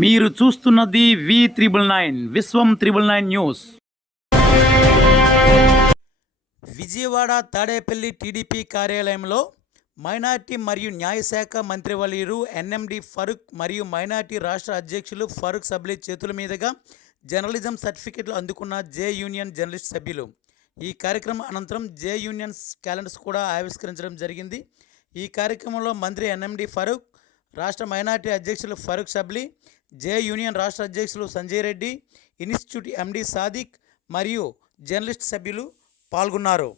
మీరు చూస్తున్నది V999 విశ్వం 999 news. Vijayawada Tadepalli TDP కార్యాలయంలో మైనార్టీ మరియు న్యాయశాఖ మంత్రివర్యులు ఎన్ఎండి ఫరూక్ మరియు మైనార్టీ రాష్ట్ర అధ్యక్షులు ఫరూక్ సబ్లీ చేతుల మీదుగా జర్నలిజం సర్టిఫికెట్లు అందుకున్న జే యూనియన్ జర్నలిస్ట్ సభ్యులు. ఈ కార్యక్రమం అనంతరం జే యూనియన్స్ క్యాలెండర్స్ కూడా ఆవిష్కరించడం జరిగింది. ఈ కార్యక్రమంలో మంత్రి ఎన్ఎండి ఫరూక్, రాష్ట్ర మైనార్టీ అధ్యక్షులు ఫరూక్ సబ్లీ, జే యూనియన్ రాష్ట్ర అధ్యక్షులు సంజయ్ రెడ్డి, ఇన్స్టిట్యూట్ ఎండి సాదిక్ మరియు జర్నలిస్ట్ సభ్యులు పాల్గొన్నారు.